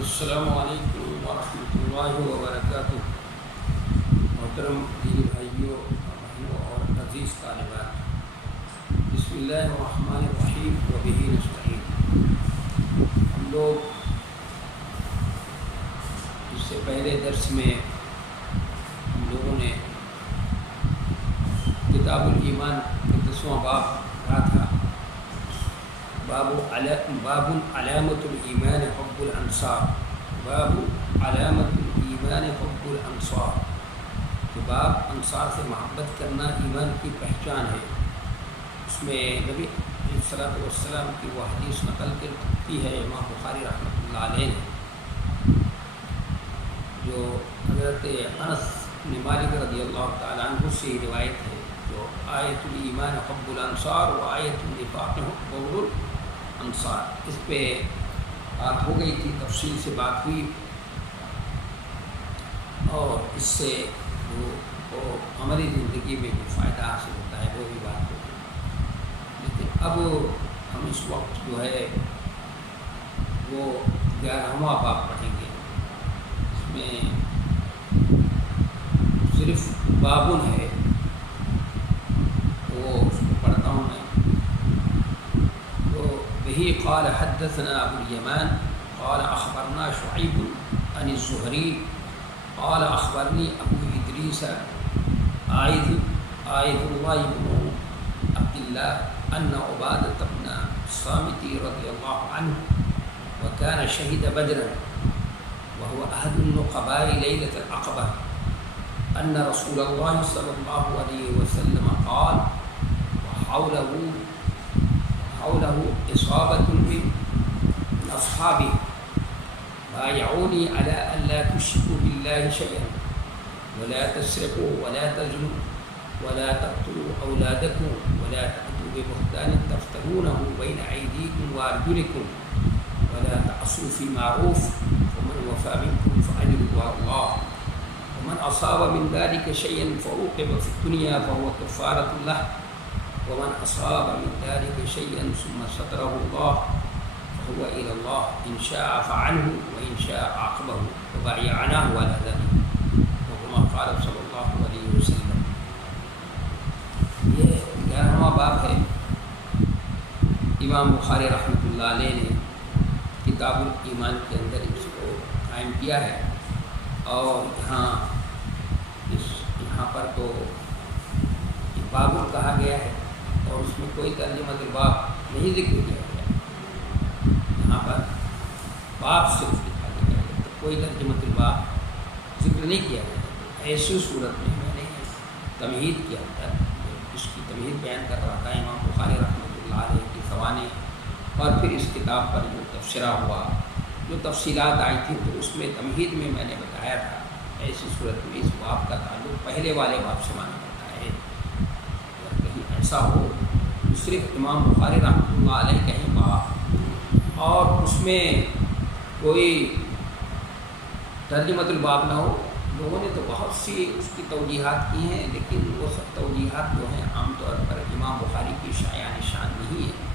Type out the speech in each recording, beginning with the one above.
السلام علیکم ورحمۃ اللہ وبرکاتہ۔ محترم دینی بھائیوں بہنوں اور عزیز طالبات، بسم اللہ الرحمن الرحیم وبہ نستعین۔ ہم لوگ اس سے پہلے درس میں ہم لوگوں نے کتاب الایمان کا 10واں باب پڑھا تھا۔ باب علامت الایمان حب الانصار، باب علامت الایمان حب الانصار، کہ باب انصار سے محبت کرنا ایمان کی پہچان ہے۔ اس میں نبی علیہ الصلوۃ والسلام کی وہ حدیث نقل کرتی ہے امام بخاری رحمۃ اللہ علیہ نے، جو حضرت انس بن مالک رضی اللہ تعالیٰ عنہ سے روایت ہے، جو آیت الایمان حب الانصار و آیت النفاق بغض الانصار، اس پہ بات ہو گئی تھی، تفصیل سے بات ہوئی، اور اس سے جو ہماری زندگی میں جو فائدہ حاصل ہوتا ہے وہ بھی بات ہو گئی۔ لیکن اب ہم اس وقت جو ہے وہ 11واں باب پڑھیں گے۔ اس میں صرف بابن ہے، وہ اس کو پڑھتا ہوں میں۔ تو وہی قال حدثنا ابو الیمان قال اخبرنا شعیب عن الزہری قال اخبرنی ابو ادریس عائد اللہ بن عبد اللہ ان عبادۃ بن الصامت رضی اللہ عنہ وكان شهد بدرا وهو أحد النقباء ليلة العقبة أن رسول الله صلى الله عليه وسلم قال وحوله إصابة من أصحابه بايعوني على أن لا تشركوا بالله شيئا ولا تسرقوا ولا تزنوا ولا تقتلوا أولادكم ولا تأتوا ببهتان تفترونه بين أيديكم وأرجلكم ولا تعصوا في معروف ومن وفى منكم فأجره على الله ومن أصاب من ذلك شيئا فعوقب في الدنيا فهو كفارة له ومن أصاب من ذلك شيئا ثم ستره الله فهو إلى الله إن شاء عفا عنه وإن شاء عاقبه وبايعناه على ذلك وكما قال صلى الله عليه وسلم۔ یہ 11واں باب ہے۔ امام بخاری رحمۃ اللہ علیہ نے کتاب الایمان کے اندر اس کو قائم کیا ہے، اور یہاں پر تو باب کہا گیا ہے اور اس میں کوئی ترجمہ الباب نہیں ذکر کیا گیا، یہاں پر باب صرف لکھا گیا ہے، تو کوئی ترجمہ الباب ذکر نہیں کیا گیا۔ ایسی صورت میں میں نے تمہید کیا تھا، اس کی تمہید بیان کر رہا تھا امام بخاری رحمۃ اللہ علیہ کی سوانح، اور پھر اس کتاب پر جو تبصرہ ہوا، جو تفصیلات آئی تھیں، تو اس میں تمہید میں نے بتایا تھا ایسی صورت میں اس باب کا تعلق پہلے والے باب سے مانا جاتا ہے۔ اگر کہیں ایسا ہو صرف امام بخاری رحمۃ اللہ علیہ کہیں باب اور اس میں کوئی ترجمۃ الباب نہ ہو، لوگوں نے تو بہت سی اس کی توجیحات کی ہیں، لیکن وہ سب توجیحات جو ہیں عام طور پر امام بخاری کی شایع نشان نہیں ہے۔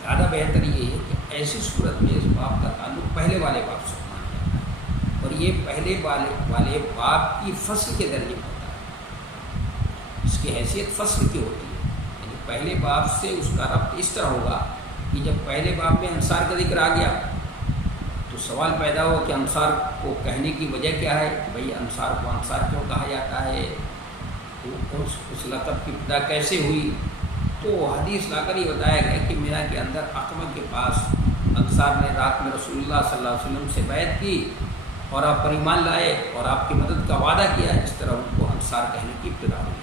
زیادہ بہتر یہ ہے کہ ایسی صورت میں اس باب کا تعلق پہلے والے باب سے مانا جاتا ہے، اور یہ پہلے والے باب کی فصل کے درجے میں ہوتا ہے، اس کی حیثیت فصل کی ہوتی ہے، یعنی پہلے باب سے اس کا ربط اس طرح ہوگا کہ جب پہلے باب میں انصار کا ذکر آ گیا تو سوال پیدا ہو کہ انصار کو کہنے کی وجہ کیا ہے، کہ بھئی انصار کو انصار کیوں کہا جاتا ہے، اس لقب کی ابتدا کیسے ہوئی، تو حدیث لا کر یہ بتایا گیا کہ مینا کے اندر عقبہ کے پاس انصار نے رات میں رسول اللہ صلی اللہ علیہ وسلم سے بیعت کی اور آپ پر ایمان لائے اور آپ کی مدد کا وعدہ کیا، اس طرح ان کو انصار کہنے کی ابتدا ہوئی۔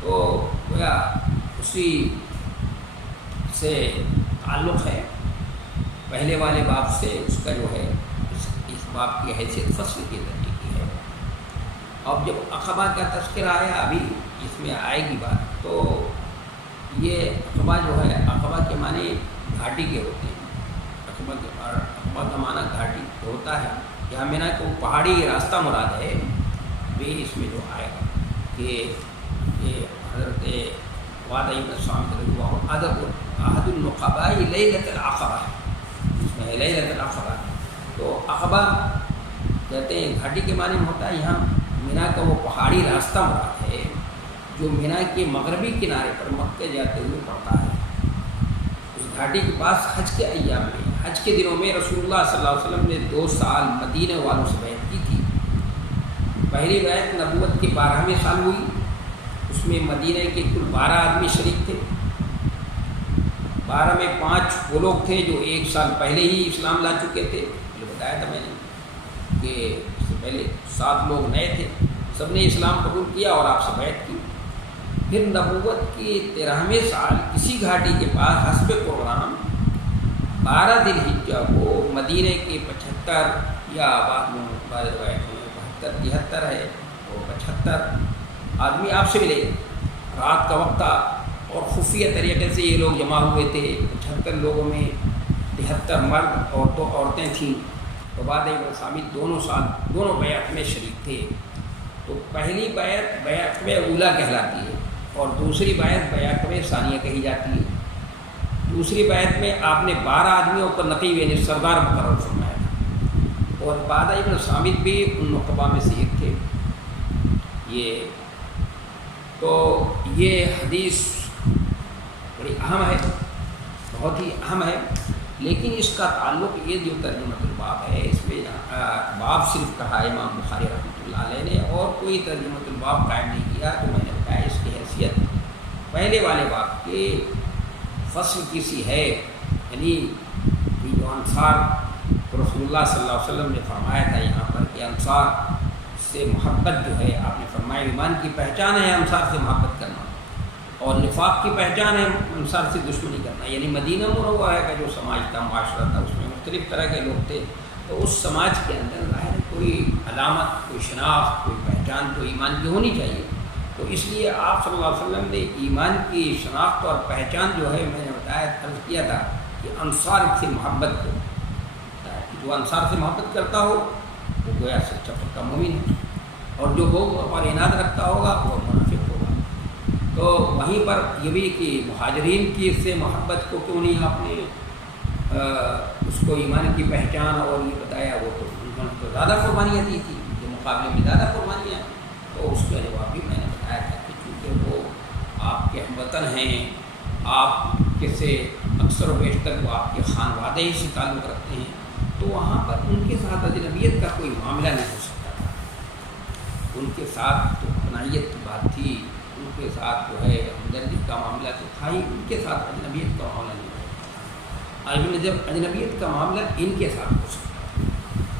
تو گویا اسی سے تعلق ہے، پہلے والے باب سے اس کا جو ہے اس باب کی حیثیت فصل کے ذریعے کی ہے۔ اب جب عقبہ کا تذکرہ آیا، ابھی اس میں آئے گی بات، تو یہ عقبہ جو ہے، عقبہ کے معنی گھاٹی کے ہوتے ہیں، عقبہ کا معنی گھاٹی ہوتا ہے، یہاں مینا کو پہاڑی راستہ مراد ہے، بھی اس میں جو آئے گا کہ یہ حضرت وعدہ ابن الصامت رضی اللہ عنہ احد النقباء لیلۃ العقبہ، اس میں لیلۃ العقبہ، تو عقبہ کہتے ہیں گھاٹی کے معنی میں ہوتا ہے یہاں مینا کا وہ پہاڑی راستہ مراد ہے جو مینا کے مغربی کنارے پر مکہ جاتے ہوئے پڑتا ہے۔ اس گھاٹی کے پاس حج کے ایام میں، حج کے دنوں میں رسول اللہ صلی اللہ علیہ وسلم نے 2 سال مدینہ والوں سے بیعت کی تھی۔ پہلی بیعت نبوت کے 12ویں سال ہوئی، اس میں مدینہ کے کل 12 آدمی شریک تھے۔ 12 میں 5 وہ لوگ تھے جو 1 سال پہلے ہی اسلام لا چکے تھے، جو بتایا تھا میں نے کہ اس سے پہلے 7 لوگ نئے تھے، سب نے اسلام قبول کیا اور آپ سے بیعت کی۔ پھر نبوت کے 13ویں سال اسی گھاٹی کے پاس حسب پروگرام 12 ذی الحجہ کو مدینہ کے 75 یا بعض روایتوں میں 73 ہے اور 75 آدمی آپ سے ملے۔ رات کا وقت تھا اور خفیہ طریقے سے یہ لوگ جمع ہوئے تھے۔ 75 لوگوں میں 73 مرد اور 2 عورتیں تھیں۔ تو بعد ثابت دونوں بیعت میں شریک تھے۔ تو پہلی بیعت میں اولا کہلاتی ہے اور دوسری بیعت میں ثانیہ کہی جاتی ہے۔ دوسری بیعت میں آپ نے 12 آدمیوں کو نقیب یعنی سردار مقرر فرمایا تھا اور بعد ابن ثابت بھی ان نقبہ میں سے ایک تھے۔ یہ حدیث بڑی اہم ہے، بہت ہی اہم ہے، لیکن اس کا تعلق یہ جو ترجمۃ الباب ہے اس میں باب صرف کہا امام بخاری رحمۃ اللہ علیہ نے اور کوئی ترجمۃ الباب قائم نہیں کیا۔ تو میں نے بتایا اس کی حیثیت پہلے والے باب کے فصل کی سی ہے، یعنی جو انصار رسول اللہ صلی اللہ علیہ وسلم نے فرمایا تھا یہاں پر کہ انصار سے محبت جو ہے، آپ نے فرمایا ایمان کی پہچان ہے انصار سے محبت کرنا اور نفاق کی پہچان ہے انصار سے دشمنی کرنا۔ یعنی مدینہ منورہ کا جو سماج تھا، معاشرہ تھا، اس میں مختلف طرح کے لوگ تھے، تو اس سماج کے اندر ظاہر کوئی علامت، کوئی شناخت، کوئی پہچان تو ایمان کی ہونی چاہیے۔ تو اس لیے آپ صلی اللہ علیہ وسلم نے ایمان کی شناخت اور پہچان جو ہے میں نے بتایا عرض کیا تھا کہ انصار سے محبت کو، جو انصار سے محبت کرتا ہو وہ گویا سچا پکا مومن ہے اور جو بغض اور اناد رکھتا ہوگا وہ منافق ہوگا۔ تو وہیں پر یہ بھی کہ مہاجرین کی سے محبت کو کیوں نہیں آپ نے اس کو ایمان کی پہچان اور یہ بتایا، وہ تو زیادہ قربانیاں دی تھی، کے مقابلے میں زیادہ قربانیاں، تو اس کا جواب بھی میں نے بتایا تھا کہ چونکہ وہ آپ کے ہم وطن ہیں، آپ کے سے اکثر و بیشتر وہ آپ کے خانوادے ہی سے تعلق رکھتے ہیں، تو وہاں پر ان کے ساتھ اجنبیت کا کوئی معاملہ نہیں ہو سکتا تھا۔ ان کے ساتھ تو اپنائیت کی بات تھی، ان کے ساتھ جو ہے ہمدردی کا معاملہ تو تھا ہی، ان کے ساتھ اجنبیت کا معاملہ نہیں ہو سکتا تھا۔ جب اجنبیت کا معاملہ ان کے ساتھ ہو سکتا تھا،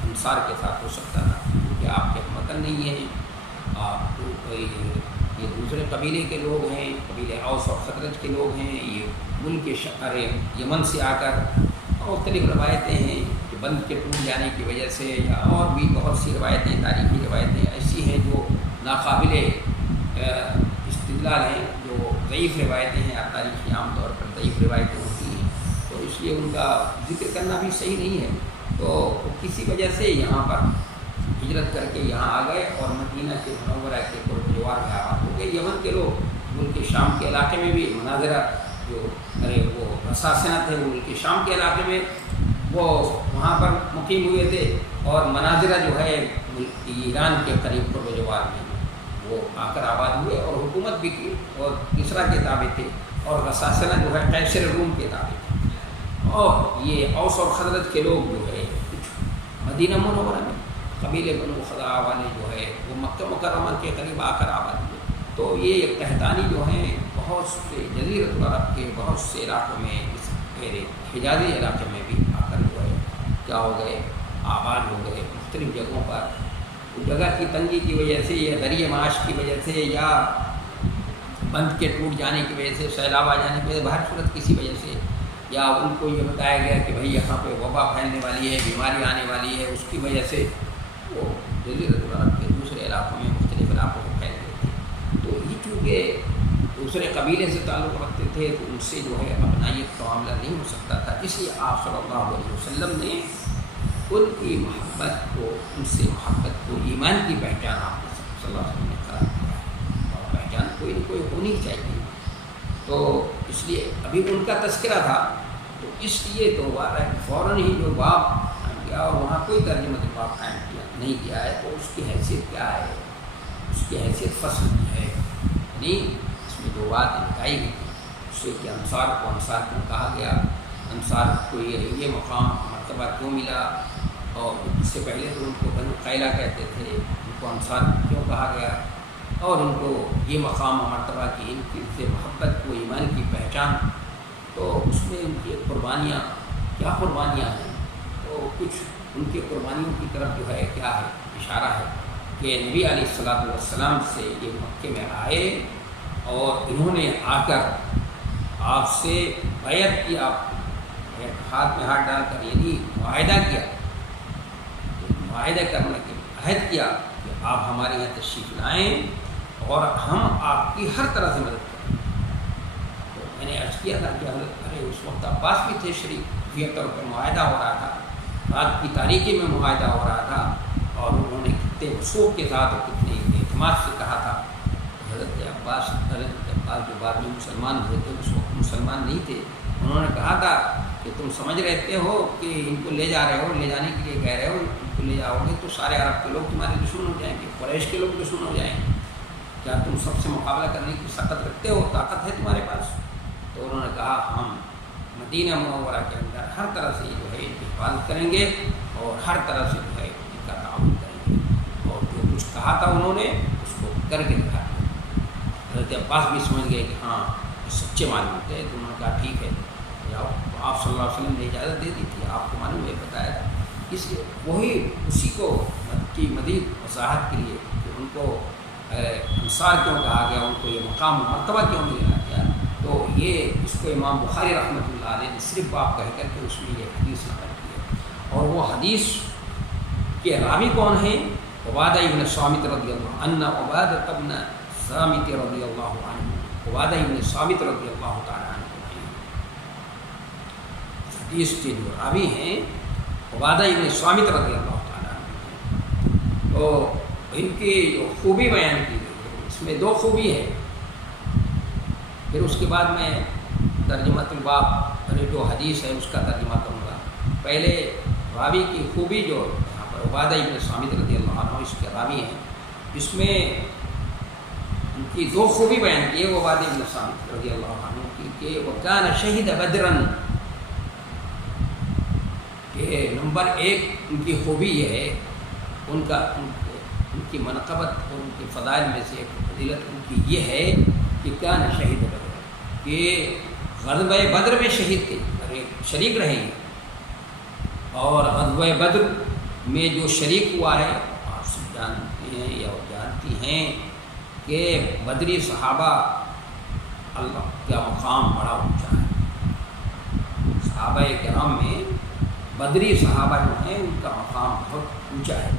انصار کے ساتھ ہو سکتا تھا، کیونکہ آپ کے ہم وطن نہیں ہیں، آپ یہ دوسرے قبیلے کے لوگ ہیں، قبیلے اوس اور خزرج کے لوگ ہیں، یہ ملک یمن سے آ کر مختلف روایتیں ہیں کہ بند کے ٹوٹ جانے کی وجہ سے یا اور بھی بہت سی روایتیں، تاریخی روایتیں ایسی ہیں جو ناقابل استدلال ہیں، جو ضعیف روایتیں ہیں، تاریخی عام طور پر ضعیف روایتیں ہوتی ہیں، تو اس لیے ان کا ذکر کرنا بھی صحیح نہیں ہے۔ تو کسی وجہ سے یہاں پر ہجرت کر کے یہاں آ گئے اور مدینہ کے منورہ کے پرجوار میں آباد ہو گئے۔ یمن کے لوگ ملک شام کے علاقے میں بھی مناظرہ جو وہ رساسنہ تھے، وہ ملک شام کے علاقے میں وہ وہاں پر مقیم ہوئے تھے، اور مناظرہ جو ہے ایران کے قریب پرجوار میں وہ آ کر آباد ہوئے اور حکومت بھی کی، اور کسریٰ کے تابع تھے، اور رساسنہ جو ہے قیصر روم کے تابع تھے۔ اور یہ اوس اور خزرج کے لوگ جو ہے مدینہ منورہ میں قبیلے بنو خزاعہ والے جو ہے وہ مکہ مکرمہ کے قریب آ کر آباد ہوئے۔ تو یہ قحطانی جو ہیں بہت سے جزیرۃ العرب کے بہت سے علاقوں میں، اس حجازی علاقے میں بھی آ کر جو ہے کیا ہو گئے، آباد ہو گئے مختلف جگہوں پر۔ جگہ کی تنگی کی وجہ سے یا ذریعہ معاش کی وجہ سے یا بند کے ٹوٹ جانے کی وجہ سے، سیلاب آ جانے کی وجہ سے، باہر صورت کسی وجہ سے، یا ان کو یہ بتایا گیا کہ بھائی یہاں پہ وبا پھیلنے والی ہے، بیماری آنے والی ہے، اس کی وجہ سے وہ جزیرۃ العرب کے دوسرے علاقوں میں، مختلف علاقوں میں پھیل گئے تھے۔ تو یہ چونکہ دوسرے قبیلے سے تعلق رکھتے تھے تو ان سے جو ہے اپنائیت کا معاملہ نہیں ہو سکتا تھا، اس لیے آپ صلی اللہ علیہ وسلم نے ان کی محبت کو، ان سے محبت کو، ایمان کی پہچان آپ صلی اللہ علیہ وسلم نے قرار دیا، اور پہچان کوئی نہ کوئی ہونی چاہیے۔ تو اس لیے ابھی ان کا تذکرہ تھا، تو اس لیے تو فوراً ہی جو باب گیا اور وہاں کوئی کوئی ترجمہ باب قائم نہیں کیا ہے تو اس کی حیثیت کیا ہے؟ اس کی حیثیت فصل کی ہے، یعنی اس میں دو باتیں بتائی گئی تھی اس سے کہ انصار کو انصار کیوں کہا گیا، انصار کو یہ مقام مرتبہ کیوں ملا، اور اس سے پہلے تو ان کو بنو قیلہ کہتے تھے، ان کو انصار کیوں کہا گیا، اور ان کو یہ مقام و مرتبہ کی ان کی سے محبت کو ایمان کی پہچان، تو اس میں ان کی قربانیاں کیا قربانیاں ہیں، تو کچھ ان کی قربانیوں کی طرف جو ہے کیا ہے اشارہ ہے کہ نبی علیہ الصلوۃ والسلام سے یہ مکے میں آئے اور انہوں نے آ کر آپ سے بیعت کیا، ہاتھ میں ہاتھ ڈال کر یعنی معاہدہ کیا، معاہدہ کرنے کے عہد کیا کہ آپ ہمارے یہاں تشریف لائیں اور ہم آپ کی ہر طرح سے مدد کریں۔ تو میں نے عرض کیا تھا کہ حضرت اس وقت عباس بھی تھے شریک، یہ طور پر معاہدہ ہو رہا تھا، رات کی تاریکی میں معاہدہ ہو رہا تھا، اور انہوں نے کتنے وثوق کے ساتھ اور کتنے اعتماد سے کہا تھا۔ حضرت عباس جو بعد میں مسلمان ہوئے تھے اس وقت مسلمان نہیں تھے، انہوں نے کہا تھا کہ تم سمجھ رہتے ہو کہ ان کو لے جا رہے ہو، لے جانے کے لیے کہہ رہے ہو، ان کو لے جاؤ گے تو سارے عرب کے لوگ تمہارے دشمن ہو جائیں گے، قریش کے لوگ دشمن ہو جائیں گے، کیا تم سب سے مقابلہ کرنے کی طاقت رکھتے ہو، طاقت ہے تمہارے پاس؟ تو انہوں نے کہا ہم مدینہ منورہ کے اندر ہر طرح سے جو ہے ان کی حفاظت کریں گے اور ہر طرح سے جو ہے ان کا تعاون کریں گے، اور جو کچھ کہا تھا انہوں نے اس کو کر کے دکھا دیا۔ حضرت عباس بھی سمجھ گئے کہ ہاں یہ سچے معلوم تھے، تو انہوں نے کہا ٹھیک ہے جاؤ۔ آپ صلی اللہ علیہ وسلم نے اجازت دے دی تھی، آپ کو معلوم ہے بتایا تھا، اس لیے وہی اسی کو کی مزید وضاحت کے لیے کہ ان کو انصار کیوں کہا گیا، ان کو یہ مقام مرتبہ کیوں ملا گیا، تو یہ اس کو امام بخاری رحمۃ اللہ علیہ نے صرف باب کہہ کر کے اس میں یہ حدیث نقل کی ہے، اور وہ حدیث کے راوی کون ہیں؟ عبادہ ابن صامت رضی اللہ عنہ، عبادہ ابن صامت رضی اللہ عنہ، عبادہ ابن صامت رضی اللہ تعالیٰ عنہ۔ حدیث کے جو راوی ہیں عبادہ ابن صامت رضی اللہ تعالیٰ عنہ، تو ان کی جو خوبی بیان کی گئی ہے اس میں دو خوبی ہے، پھر اس کے بعد میں ترجمۃ الباب جو حدیث ہے اس کا ترجمہ کروں گا۔ پہلے راوی کی خوبی جو یہاں پر عبادہ ابن صامت رضی اللہ عنہ اس کے راوی ہیں، اس میں ان کی دو خوبی بیان کی ہے وہ عبادہ ابن صامت رضی اللہ عنہ کی کہ وہ کان شہید بدرن، کہ نمبر ایک ان کی خوبی یہ ہے، ان کی منقبت اور ان کی فضائل میں سے ایک فضیلت ان کی یہ ہے کہ کان شہید بدر، کہ غزوہ بدر میں شہید تھے، شریک رہے ہیں، اور غزوہ بدر میں جو شریک ہوا ہے آپ سب جانتے ہیں یا جانتی ہیں کہ بدری صحابہ اللہ کا مقام بڑا اونچا ہے، صحابہ کرام میں بدری صحابہ جو ہیں ان کا مقام بہت اونچا ہے،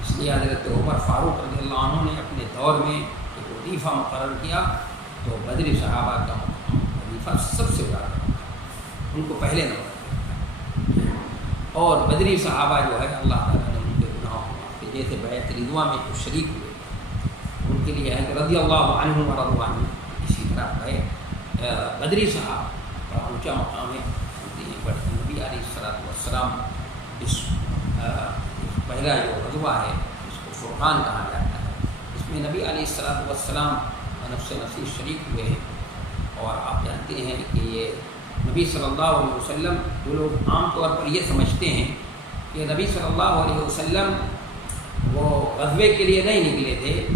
اس لیے حضرت عمر فاروق رضی اللہ عنہ نے اپنے دور میں ایک وظیفہ مقرر کیا، تو بدری صحابہ کا وظیفہ سب سے زیادہ ان کو پہلے نمبر دیا، اور بدری صحابہ جو ہے اللہ تعالیٰ نے ان کے گناہوں کو معاف کیا، جیسے بیعت رضوان میں جو شریک ہوئے ان کے لیے ہے کہ رضی اللہ عنہم ورضوا عنہ، اسی طرح ہے بدری صحابہ کا اونچا مقام ہے۔ نبی علیہ الصلوۃ والسلام اس پہلا جو غزوہ ہے اس کو فرقان کہا جاتا ہے، اس میں نبی علیہ الصلوۃ والسلام نفس نصیب شریک ہوئے ہیں، اور آپ جانتے ہیں کہ یہ نبی صلی اللہ علیہ وسلم جو لوگ عام طور پر یہ سمجھتے ہیں کہ نبی صلی اللہ علیہ وسلم وہ غزوے کے لیے نہیں نکلے تھے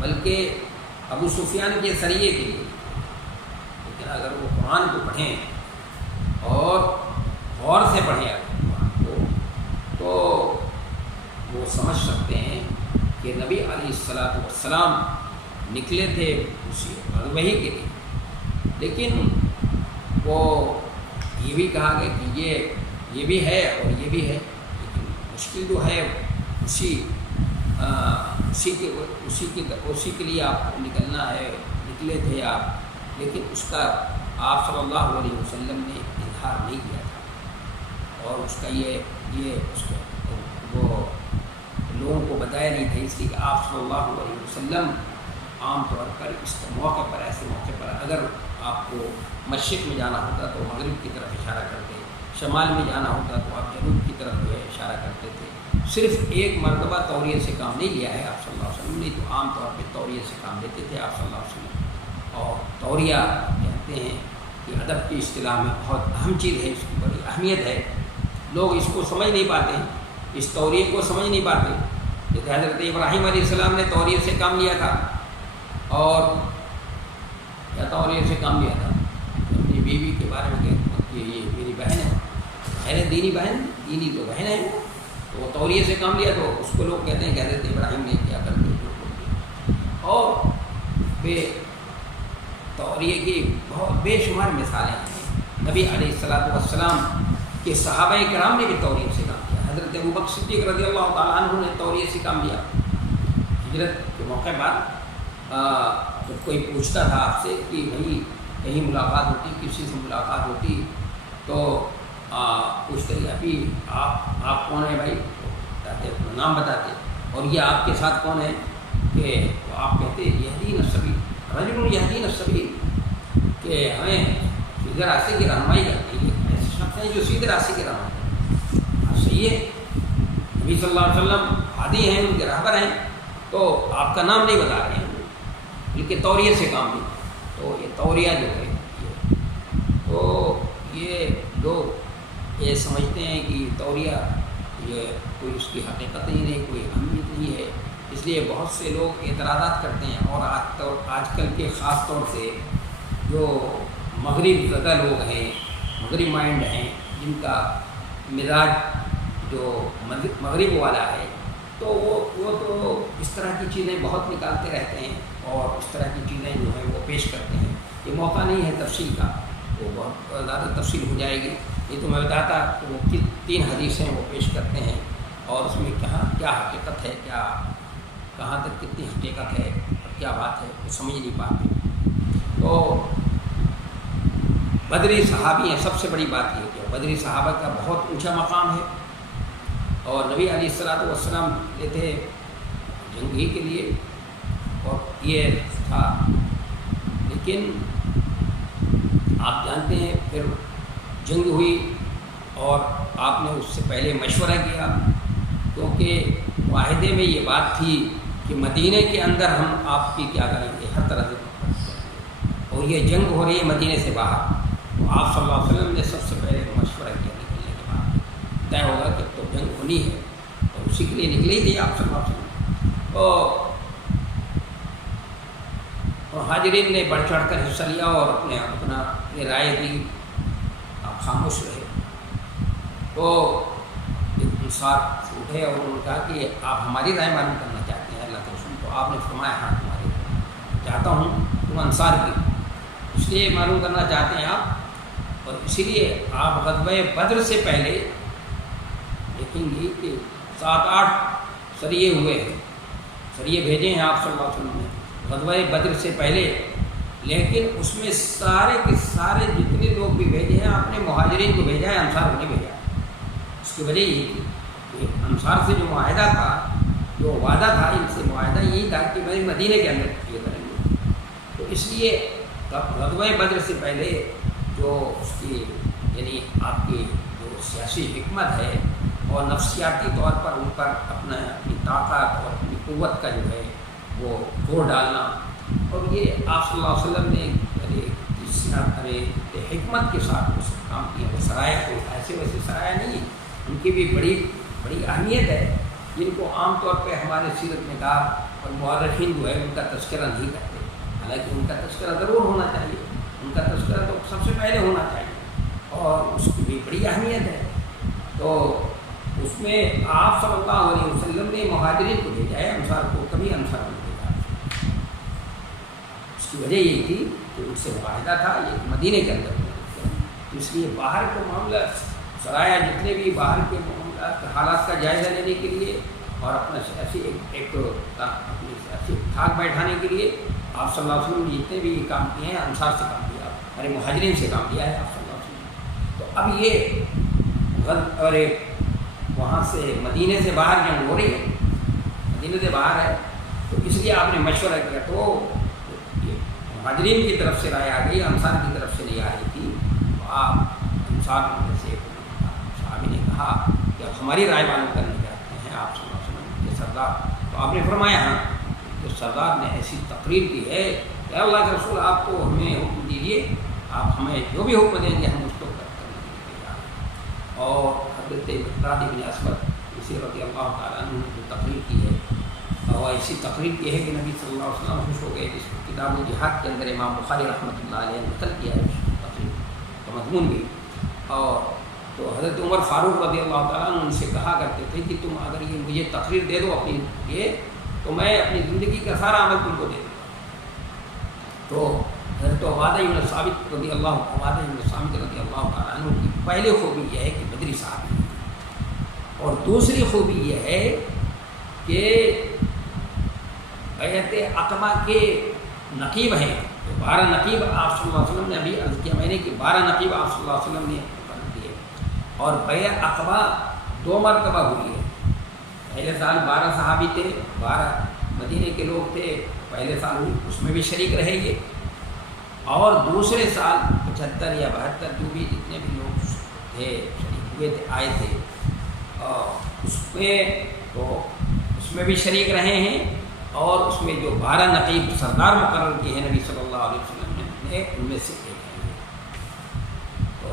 بلکہ ابو سفیان کے سریے کے لیے، لیکن اگر وہ قرآن کو پڑھیں اور غور سے پڑھیں قرآن کو تو وہ سمجھ سکتے ہیں کہ نبی علیہ الصلوۃ والسلام نکلے تھے اسی غزوہ ہی کے لیے، لیکن وہ یہ بھی کہا گیا کہ یہ بھی ہے اور یہ بھی ہے، لیکن مشکل جو ہے اسی کے لیے آپ کو نکلنا ہے، نکلے تھے آپ، لیکن اس کا آپ صلی اللہ علیہ وسلم نے اظہار نہیں کیا تھا، اور اس کا وہ لوگوں کو بتایا نہیں تھا، اس لیے کہ آپ صلی اللہ علیہ وسلم عام طور پر اس موقع پر ایسے موقع پر اگر آپ کو مشرق میں جانا ہوتا تو مغرب کی طرف اشارہ کرتے، شمال میں جانا ہوتا تو آپ جنوب کی طرف جو ہے اشارہ کرتے تھے. صرف ایک مرتبہ توریے سے کام نہیں لیا ہے آپ صلی اللہ علیہ وسلم نے, تو عام طور پہ توریے سے کام لیتے تھے آپ صلی اللہ علیہ وسلم. اور توریہ کہتے ہیں کہ ادب کی اصطلاح میں بہت اہم چیز ہے, اس کی بڑی اہمیت ہے. لوگ اس کو سمجھ نہیں پاتے, اس توریے کو سمجھ نہیں پاتے. جیسے حضرت ابراہیم علیہ السلام نے توریے سے کام لیا تھا, اور کیا توریے سے کام لیا تھا, اپنی بیوی کے بارے میں کہ یہ میری بہن ہے, دینی بہن, دینی تو بہن ہے, تو وہ توریے سے کام لیا, تو اس کو لوگ کہتے ہیں کہ حضرت ابراہیم نے کیا کر دیا. اور توریے کی بہت بے شمار مثالیں ہیں. نبی علیہ السلام کے صحابہ کرام نے بھی توریے سے کام کیا. حضرت ابوبکر صدیق رضی اللہ تعالیٰ عنہ نے توریے سے کام لیا. ہجرت کے موقع بعد جب کوئی پوچھتا تھا آپ سے کہ بھائی کہیں ملاقات ہوتی, کسی سے ملاقات ہوتی, تو پوچھتے ہی ابھی آپ کون ہیں بھائی, بتاتے اپنا نام بتاتے, اور یہ آپ کے ساتھ کون ہے, کہ آپ کہتے یہدین السبیل, رجل یہدین السبیل, کہ ہمیں سیدھے راستے کی رہنمائی کرتے ہیں. ایسے شخص ہیں جو سیدھے راستے کی رہنمائی کرتے ہیں. صحیح ہے, نبی صلی اللہ علیہ وسلم ہادی ہیں, ان کے رہبر ہیں, تو آپ کا نام نہیں بتا رہے ہیں, بلکہ توریے سے کام بھی. تو یہ توریہ جو ہے, تو یہ لوگ یہ سمجھتے ہیں کہ توریہ یہ کوئی اس کی حقیقت ہی نہیں, کوئی اہمیت نہیں ہے. اس لیے بہت سے لوگ اعتراضات کرتے ہیں. اور آج کل کے خاص طور سے جو مغرب زدہ لوگ ہیں, مغرب مائنڈ ہیں, جن کا مزاج جو مغرب والا ہے, تو وہ تو اس طرح کی چیزیں بہت نکالتے رہتے ہیں, اور اس طرح کی چیزیں جو ہیں وہ پیش کرتے ہیں. یہ موقع نہیں ہے تفصیل کا, وہ بہت زیادہ تفصیل ہو جائے گی. یہ تو میں بتاتا کہ وہ 3 حدیثیں وہ پیش کرتے ہیں, اور اس میں کیا حقیقت ہے, کہاں تک کتنی حقیقت ہے, اور کیا بات ہے, وہ سمجھ نہیں پاتے. تو بدری صحابی ہیں. سب سے بڑی بات یہ کہ بدری صحابہ کا بہت اونچا مقام ہے, اور نبی علیہ السلام یہ تھے جنگ ہی کے لیے, اور یہ تھا. لیکن آپ جانتے ہیں پھر جنگ ہوئی, اور آپ نے اس سے پہلے مشورہ کیا, کیونکہ معاہدے میں یہ بات تھی کہ مدینے کے اندر ہم آپ کی کیا کریں گے, ہر طرح سے, اور یہ جنگ ہو رہی ہے مدینے سے باہر. تو آپ صلی اللہ علیہ وسلم نے سب سے پہلے مشورہ کیا نکلنے کے بعد, طے ہوگا کہ تو جنگ ہونی ہے, اور اسی کے لیے نکلے ہی تھے آپ صلی اللہ علیہ وسلم. تو حاضرین نے بڑھ چڑھ کر حصہ لیا, اور اپنا یہ رائے دی, آپ خاموش رہے. تو ایک انصار اٹھے اور انہوں نے کہا کہ آپ ہماری رائے معلوم کرنا چاہتے ہیں اللہ کے رسول. تو آپ نے فرمایا ہاں تمہاری رائے چاہتا ہوں, تم انصار کی, اس لیے معلوم کرنا چاہتے ہیں آپ. اور اسی لیے آپ غزوہ بدر سے پہلے دیکھیں گے کہ 7-8 سریے ہوئے ہیں, سریے بھیجے ہیں آپ صلی اللہ علیہ وسلم نے غزوہ بدر سے پہلے. لیکن اس میں سارے کے سارے جتنے لوگ بھی بھیجے ہیں آپ نے مہاجرین کو بھیجا ہے, انصار کو نہیں بھیجا. اس کی وجہ یہ تھی کہ انصار سے جو معاہدہ تھا, جو وعدہ تھا, ان سے معاہدہ یہی تھا کہ میں مدینے کے اندر یہ کریں گے. تو اس لیے غزوہ بدر سے پہلے جو اس کی یعنی آپ کی جو سیاسی حکمت ہے, اور نفسیاتی طور پر ان پر اپنی طاقت اور اپنی قوت کا جو ہے وہ زور ڈالنا, اور یہ آپ صلی اللہ علیہ وسلم نے حکمت کے ساتھ وہ سب کام کیا. وہ سرایا کوئی ایسے ویسے سرایا نہیں, ان کی بھی بڑی اہمیت ہے, جن کو عام طور پہ ہمارے سیرت نگار اور مورخین جو ہے ان کا تذکرہ نہیں کرتے. حالانکہ ان کا تذکرہ ضرور ہونا چاہیے, ان کا تذکرہ تو سب سے پہلے ہونا چاہیے, اور اس کی بھی بڑی اہمیت ہے. تو اس میں آپ صلی اللہ علیہ وسلم نے مہاجرین کو بھیجا ہے, انصار کو کبھی انصار نہیں بھیجا. اس کی وجہ یہ تھی کہ ان سے معاہدہ تھا یہ مدینے کے اندر. اس لیے باہر کا معاملہ سرایا, جتنے بھی باہر کے معاملات حالات کا جائزہ لینے کے لیے, اور اپنا سیاسی اپنی سیاسی ٹھاک بیٹھانے کے لیے آپ صلی اللہ علیہ وسلم نے جتنے بھی کام کیے ہیں انصار سے کام کیا, ارے مہاجرین سے کام کیا ہے آپ صلی اللہ علیہ وسلم. تو اب یہ اور وہاں سے مدینے سے باہر جنگ ہو رہی ہے, مدینے سے باہر ہے, تو اس لیے آپ نے مشورہ کیا. تو مہاجرین کی طرف سے رائے آ گئی, انصار کی طرف سے نہیں آ رہی تھی. تو آپ انصار میں سے صحابی نے کہا کہ ہماری رائے معلوم کرنے جاتے ہیں آپ صلی اللہ علیہ وسلم کے سردار. تو آپ نے فرمایا ہاں جو سردار نے ایسی تقریر کی ہے کہ اللہ کے رسول آپ کو ہمیں حکم دیجیے, آپ ہمیں جو بھی حکم دیں گے ہم اس کو کرنے کے لیے تیار ہیں. اور حضرت مقداد بن اسود اسی رضی اللہ تعالیٰ عنہ نے جو تقریر کی ہے اور ایسی تقریر کی ہے کہ نبی صلی اللہ علیہ وسلم خوش ہو گئے, جس کو کتاب الجہاد کے اندر امام بخاری رحمۃ اللہ علیہ نے نقل کیا ہے اس تقریر کا مضمون بھی. اور تو حضرت عمر فاروق رضی اللہ تعالیٰ عنہ ان سے کہا کرتے تھے کہ تم اگر یہ مجھے تقریر دے دو اپنی یہ تو میں اپنی زندگی کا سارا عمل تم کو دے دوں. تو حضرت عبادہ بن ثابت رضی اللہ تعالیٰ عنہ کی پہلی خوبی یہ ہے کہ بدری صحابی ہیں, اور دوسری خوبی یہ ہے کہ بیعت عقبہ کے نقیب ہیں. 12 نقیب آپ صلی اللہ علیہ وسلم نے ابھی عرض کیا میں نے کہ 12 نقیب آپ صلی اللہ علیہ وسلم نے بند کیے, اور بیعت عقبہ 2 مرتبہ ہوئی ہے. پہلے سال 12 صحابی تھے, 12 مدینے کے لوگ تھے, پہلے سال ہوئی اس میں بھی شریک رہے یہ, اور دوسرے سال 75 یا 72 جو بھی جتنے بھی لوگ تھے شریک ہوئے تھے آئے تھے, اس میں بھی شریک رہے ہیں. اور اس میں جو 12 نقیب سردار مقرر کیے ہیں نبی صلی اللہ علیہ وسلم نے ان میں سے ایک ہیں. تو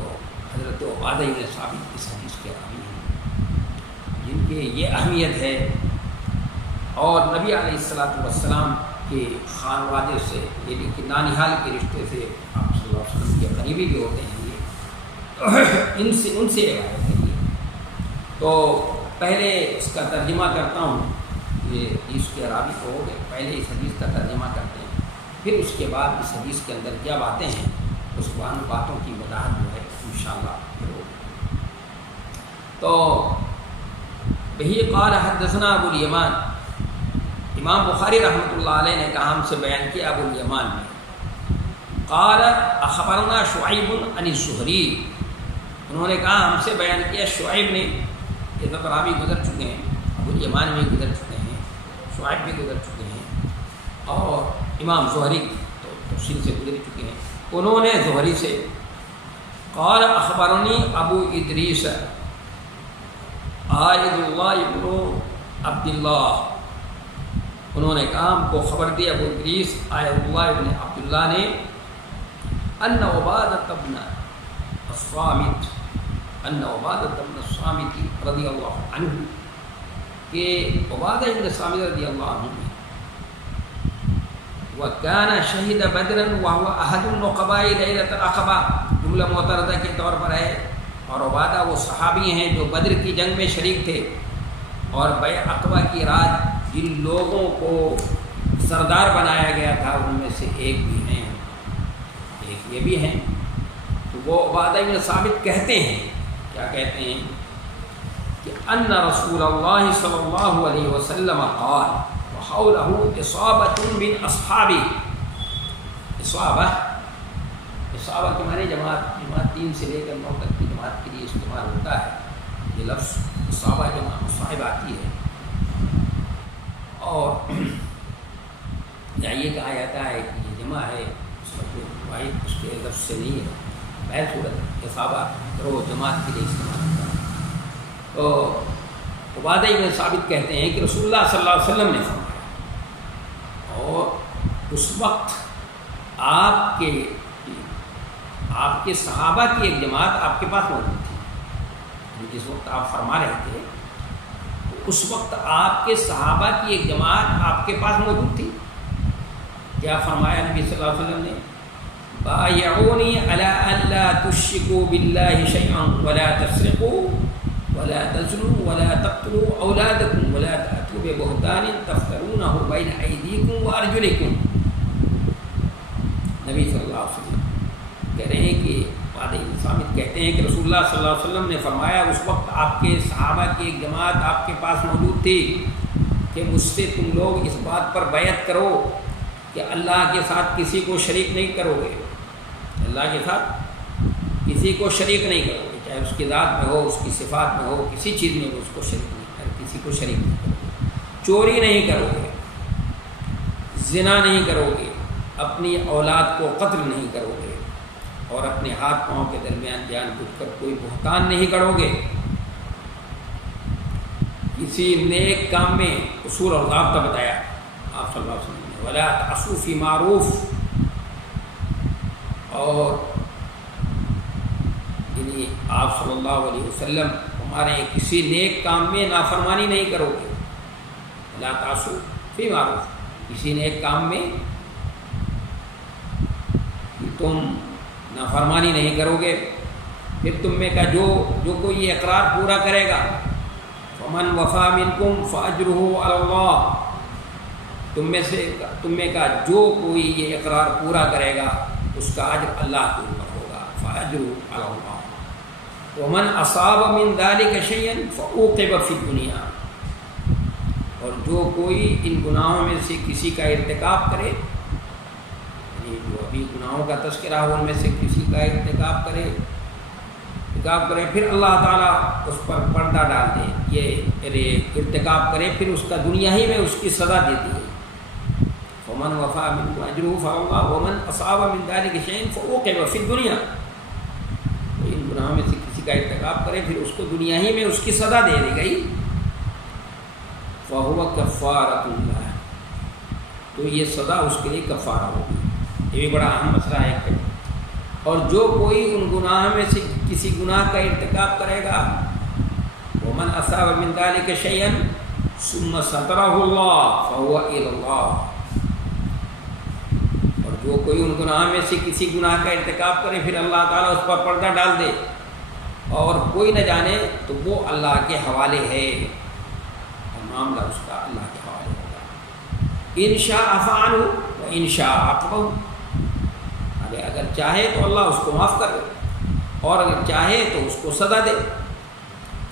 حضرت عبادہ بن ثابت اس حدیث کے راوی ہیں جن کے یہ اہمیت ہے, اور نبی علیہ الصلوۃ والسلام کے خانوادے سے یعنی کہ نانیہال کے رشتے سے آپ صلی اللہ علیہ وسلم کے قریبی بھی ہوتے ہیں یہ, ان سے روایت ہے یہ. تو پہلے اس کا ترجمہ کرتا ہوں, یہ حدیث کے راوی کو ہو گئے, پہلے اس حدیث کا ترجمہ کرتے ہیں, پھر اس کے بعد اس حدیث کے اندر کیا باتیں ہیں اس باتوں کی وضاحت جو ہے انشاءاللہ پھر ہوگی. تو بہی قال حدثنا ابو الیمان, امام بخاری رحمۃ اللہ علیہ نے کہا ہم سے بیان کیا ابو الیمان نے, قال اخبرنا شعیب عن الزہری, انہوں نے کہا ہم سے بیان کیا شعیب نے. یہ تو راوی گزر چکے ہیں, ابو الیمان بھی گزر چکے ہیں, شعیب بھی گزر چکے ہیں, اور امام زہری تو تفصیل سے گزر چکے ہیں. انہوں نے زہری سے قال اخبرنی ابو ادریس عائد اللہ ابن عبداللہ, انہوں نے کہا ہم کو خبر دی ابو ادریس عائد اللہ ابن عبداللہ نے ان عبادۃ بن الصامت رضی اللہ عنہ کہ عبادہ بن صامت رضی اللہ عنہ وَكَانَ شَهِدَ بَدْرًا وَهُوَ أَحَدُ النُّقَبَاءِ لَيْلَةَ الْعَقَبَةِ, جملہ معترضہ کے طور پر ہے. اور عبادہ وہ صحابی ہیں جو بدر کی جنگ میں شریک تھے, اور بیعت عقبہ کی رات جن لوگوں کو سردار بنایا گیا تھا ان میں سے ایک بھی ہیں, ایک یہ بھی ہیں. تو وہ عبادہ بن ثابت کہتے ہیں, کیا کہتے ہیں کہ ان رسول اللہ صلی اللہ علیہ وسلم قال وحولہ اصابۃ من اصحابی. اصابہ کے معنی جماعت 3 سے لے کر 9 تک کی جماعت کے لیے استعمال ہوتا ہے. یہ لفظ اصابہ جمع مصاحب آتی ہے, اور یا یہ کہا جاتا ہے کہ یہ جمع ہے, اس کا کوئی واحد اس کے لفظ سے نہیں ہے. بہر صورت اصابہ رو جماعت کے لیے استعمال ہوتا ہے. تو عبادہ بن ثابت کہتے ہیں کہ رسول اللہ صلی اللہ علیہ وسلم نے فرمایا, اور اس وقت آپ کے صحابہ کی ایک جماعت آپ کے پاس موجود تھی. جس وقت آپ فرما رہے تھے اس وقت آپ کے صحابہ کی ایک جماعت آپ کے پاس موجود تھی. کیا فرمایا نبی صلی اللہ علیہ وسلم نے, بایعونی علی ان لا تشرکوا باللہ شیئا ولا تسرقوا ولا تزنوا ولا تقتلوا اولادکم ولا تأتوا ببہتان تفترونہ بین ایدیکم وارجلکم. نبی صلی اللہ علیہ وسلم کہہ رہے ہیں کہ عبادہ بن ثابت کہتے ہیں کہ رسول اللہ صلی اللہ علیہ وسلم نے فرمایا اس وقت آپ کے صحابہ کی ایک جماعت آپ کے پاس موجود تھی کہ مجھ سے تم لوگ اس بات پر بیعت کرو کہ اللہ کے ساتھ کسی کو شریک نہیں کرو گے, اللہ کے ساتھ کسی کو شریک نہیں کرو گے, چاہے اس کی ذات میں ہو, اس کی صفات میں ہو, کسی چیز میں اس کو شریک نہیں کرو, کسی کو شریک نہیں کرو گے, چوری نہیں کرو گے, زنا نہیں کرو گے, اپنی اولاد کو قتل نہیں کرو گے, اور اپنے ہاتھ پاؤں کے درمیان جان بوجھ کر کوئی بہتان نہیں کرو گے. کسی نیک کام میں اصول اور ضابطہ بتایا آپ صلی اللہ علیہ وسلم نے، ولا تعصوا فی معروف، اور یعنی آپ صلی اللہ علیہ وسلم ہمارے کسی نیک کام میں نافرمانی نہیں کرو گے، ولا تعصوا فی معروف، کسی نیک کام میں تم نافرمانی نہیں کرو گے۔ پھر تم میں کا جو کوئی یہ اقرار پورا کرے گا، فمن وفا منکم فاجرہ علی اللہ، تم میں کا جو کوئی یہ اقرار پورا کرے گا اس کا اجر اللہ کے اوپر ہوگا، فاجرہ علی اللہ۔ ومن اصاب من ذلک شیئا فعوقب فی الدنیا، اور جو کوئی ان گناہوں میں سے کسی کا ارتکاب کرے، یعنی جو ابھی گناہوں کا تذکرہ ہو ان میں سے کسی کا ارتکاب کرے، پھر اللہ تعالیٰ اس پر پردہ ڈال دے، یہ ارتکاب کرے پھر اس کا دنیا ہی میں اس کی سزا دیتی ہے۔ فمن وفا منکم اجرہ فعلی اللہ ومن اصاب من ذلک شیئا فعوقب فی الدنیا، تو ان گناہوں میں سے کسی کا ارتکاب کرے پھر اس کو دنیا ہی میں اس کی سزا دے دی گئی، فہو کفارۃ اللہ، تو یہ سزا اس کے لیے کفارہ ہوگی۔ یہ بھی بڑا اہم مسئلہ ہے۔ اور جو کوئی ان گناہوں میں سے کسی گناہ کا ارتکاب کرے گا، ومن اصاب من ذلک شیئا ثم سترہ اللہ فہو الی اللہ، اور جو کوئی ان گناہوں میں سے کسی گناہ کا ارتکاب کرے پھر اللہ تعالیٰ اس پر پردہ ڈال دے اور کوئی نہ جانے، تو وہ اللہ کے حوالے ہے، اور معاملہ اس کا اللہ کے حوالے ہوگا۔ ان شاء فعلہ و ان شاء عاقبہ، اگر چاہے تو اللہ اس کو معاف کر دے اور اگر چاہے تو اس کو سزا دے۔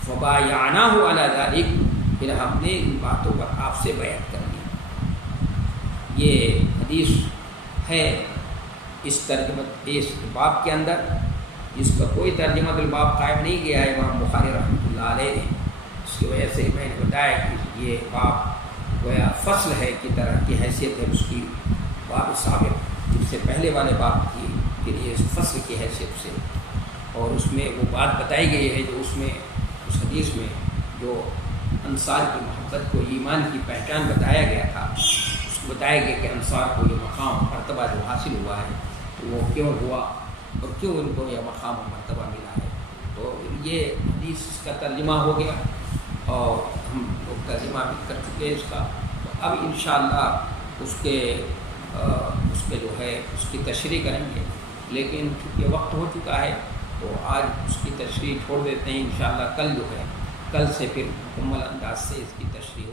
فبایعناہ علی ذلک، پھر ہم نے ان باتوں پر آپ سے بیعت کر لی۔ یہ حدیث ہے اس باب کے اندر، جس کا کوئی ترجمہ الباب قائم نہیں کیا ہے امام بخاری رحمۃ اللہ علیہ نے، اس کی وجہ سے میں نے بتایا کہ یہ باب گویا فصل ہے کی طرح کی حیثیت ہے اس کی، باب سابق جس سے پہلے والے باب کی کے لیے فصل کی حیثیت سے، اور اس میں وہ بات بتائی گئی ہے جو اس میں اس حدیث میں جو انصار کی محبت کو ایمان کی پہچان بتایا گیا تھا، اس کو بتایا گیا کہ انصار کو یہ مقام مرتبہ جو حاصل ہوا ہے تو وہ کیوں ہوا اور کیوں ان کو یہ مقام و مرتبہ ملا ہے۔ تو یہ حدیث کا ترجمہ ہو گیا اور ہم لوگ ترجمہ بھی کر چکے ہیں اس کا، تو اب انشاءاللہ اس کے جو ہے اس کی تشریح کریں گے، لیکن چونکہ وقت ہو چکا ہے تو آج اس کی تشریح چھوڑ دیتے ہیں۔ انشاءاللہ کل جو ہے، کل سے پھر مکمل انداز سے اس کی تشریح